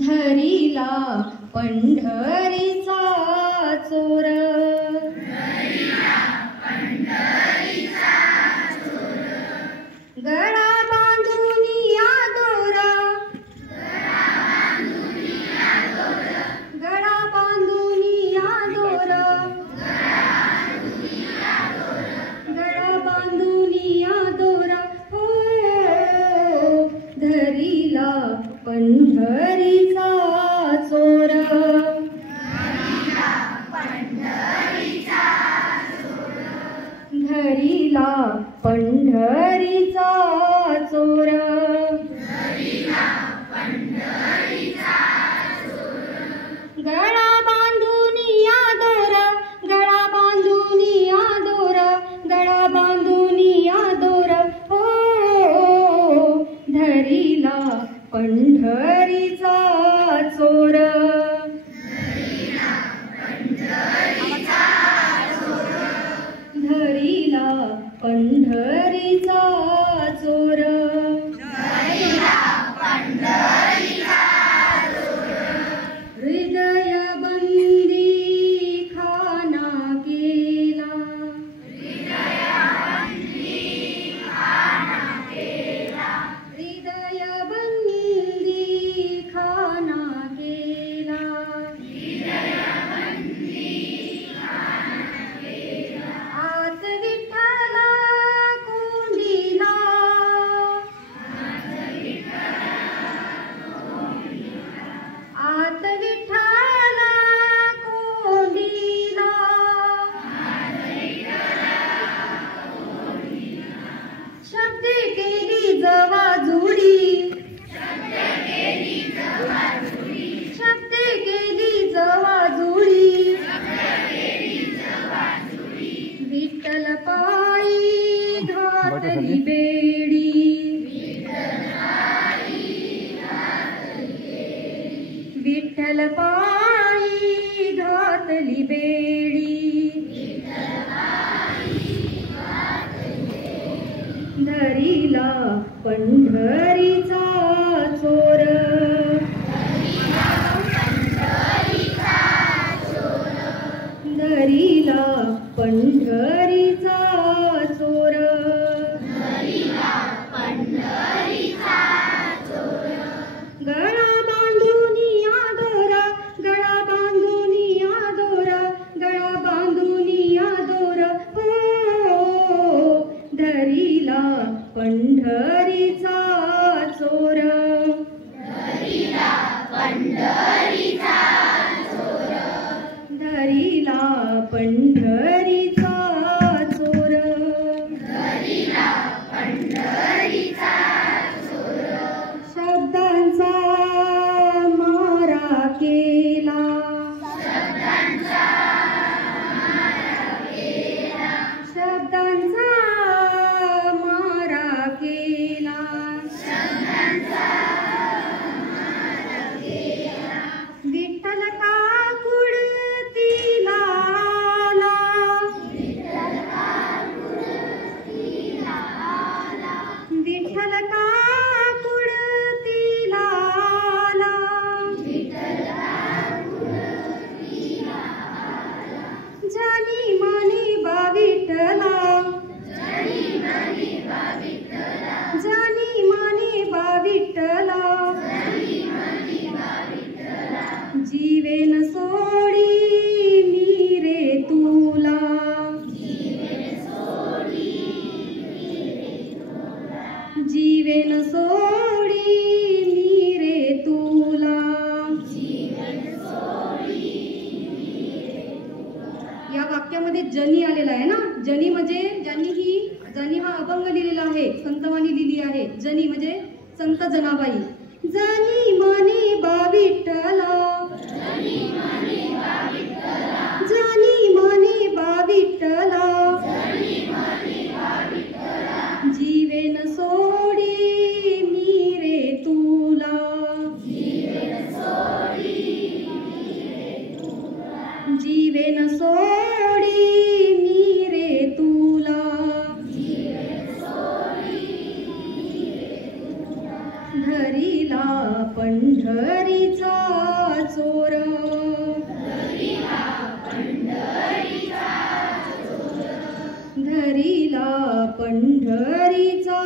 धरिला पंढरीचा चोर, गळा बांधून या दोरा, गळा बांधून या दोरा, गळा बांधून या दोरा, हो धरिला पंढरीचा चोर, धरिला पंढरीचा चोर, गळा बांधून या दोरा, गळा बांधून या दोरा, गळा बांधून या दोरा, हो धरिला पंढरीचा चोर, धरिला पंढरीचा चोर, हृदय बंदी खाना केला, हृदय बंदी खाना केला, आत विठ्ठला कोंडीला, आत विठ्ठला कोंडीला, शब्द केली जवा जुडी, शब्द केली जवा जुडी, विठ्ठल पायी घातली बेडी, विठ्ठल पायी घातली बेडी, धरिला पंढरीचा चोर, धरिला पंढरीचा चोर, गळा बांधून या दोरा, गळा बांधून या दोरा, गळा बांधून या दोरा, हो धरिला पंढरीचा चोर, धरिला पंढरीचा चोर, शब्दांचा मारा केला, शब्दांचा मारा केला, विठ्ठल काकुड तिला आला, विठ्ठल काकुड तिला आला, जानी मानी बा विठ्ठला, जानी मानी बा विठ्ठला, जीवेन सोडी मी रे तुला, जीवेन सोडी मी रे तुला, या वाक्यामध्ये जनी आलेला आहे ना. जनी म्हणजे जनी हा अभंग लिहिलेला आहे, संतवाणी लिहिली आहे. जनी म्हणजे संत जनाबाई. जनी मनी बा विठ्ठला, जनी मनी बा विठ्ठला, जीवेन सोडी मी रे तुला, जीवेन सोडी मी रे तुला, धरिला पंढरीचा चोर, धरिला पंढरीचा